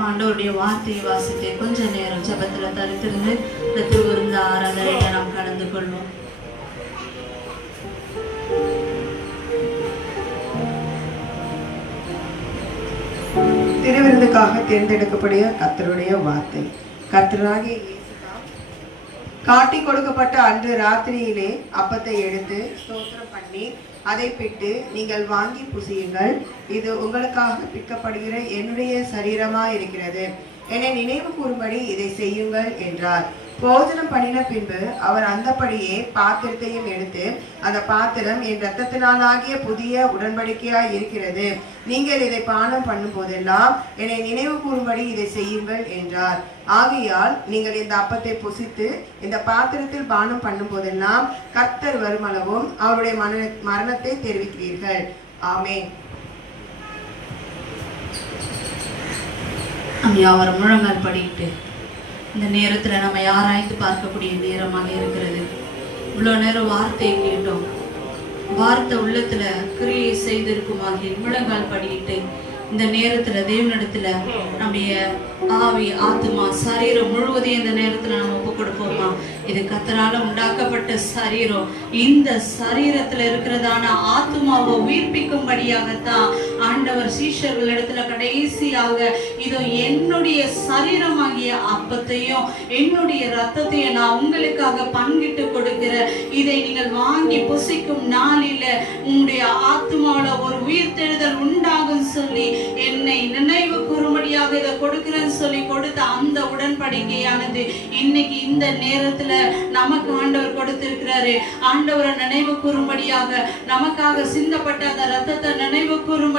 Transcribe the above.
நம்ம ஆண்டவருடைய வார்த்தையை வாசித்து கொஞ்ச நேரம் ஜெபத்துல தரித்திருந்து இந்த திருவிருந்த ஆராதனையில நாம் கலந்து கொள்வோம். திருவிருந்துக்காக தேர்ந்தெடுக்கப்படைய கர்த்தருடைய வார்த்தை. கர்த்தராகிய காட்டி கொடுக்கப்பட்ட அன்று ராத்திரியிலே அப்பத்தை எடுத்து ஸ்தோத்திரம் பண்ணி அதை பிட்டு, நீங்கள் வாங்கி புசியுங்கள், இது உங்களுக்காக பிற்கப்படுகிற என்னுடைய சரீரமா இருக்கிறது, என்னை நினைவு கூறும்படி இதை செய்யுங்கள் என்றார். போஜனம் பண்ணின பின்பு அவர் அந்தபடியே பாத்திரத்தையும் எடுத்து, அந்த பாத்திரம் என் இரத்தத்தினாலாகிய புதிய உடன்படிக்கையாய் இருக்கிறது, நீங்கள் இதை பானம் பண்ணும் போதெல்லாம் என்னை நினைவு கூறும்படி இதை செய்யுங்கள் என்றார். ஆகையால் நீங்கள் இந்த அப்பத்தை புசித்து இந்த பாத்திரத்தில் பானம் பண்ணும் போதெல்லாம் கர்த்தர் வருமளவும் அவருடைய மரணத்தை தெரிவிக்கிறீர்கள். ஆமென். அவர் முழங்கால் படிட்டு இந்த நேரத்துல நம்ம ஆராய்ந்து பார்க்கக்கூடிய நேரமாக இருக்கிறது. இவ்வளவு நேரம் வார்த்தையை கேட்டோம். வார்த்தை உள்ளத்துல கிரியை செய்திருக்குமாக முழங்கால் படிட்டு இந்த நேரத்துல தேவனிடத்துல நம்முடைய ஆவி, ஆத்மா, சரீரம் முழுவதையும் இந்த நேரத்துல நம்ம ஒப்பு கொடுப்போமா? இது கர்த்தரால உண்டாக்கப்பட்ட சரீரம். இந்த சரீரத்துல இருக்கிறதான ஆத்மாவை உயிர்ப்பிக்கும்படியாகத்தான் ஆண்டவர் சீஷர்கள் இடத்துல கடைசியாக இதோ என்னுடைய சரீரமாகிய அப்பத்தையும் என்னுடைய ரத்தத்தையும் நான் உங்களுக்காக பங்கிட்டு கொடுக்கிற, இதை நீங்கள் வாங்கி புசிக்கும் நாளில உங்களுடைய ஆத்மாவில ஒரு உயிர்த்தெழுதல் உண்டாகும் சொல்லி என்னை நினைவு கூறும்படியாக இதை கொடுக்கிறேன்னு சொல்லி கொடுத்த அந்த உடன்படிக்கையானது இன்னைக்கு இந்த நேரத்துல நமக்கு ஆண்டவர் கொடுத்திருக்கிறாரு. ஆண்டவரை நினைவு கூறும்படியாக, நமக்காக சிந்தப்பட்ட அந்த ரத்தத்தை நினைவு கூறும்படி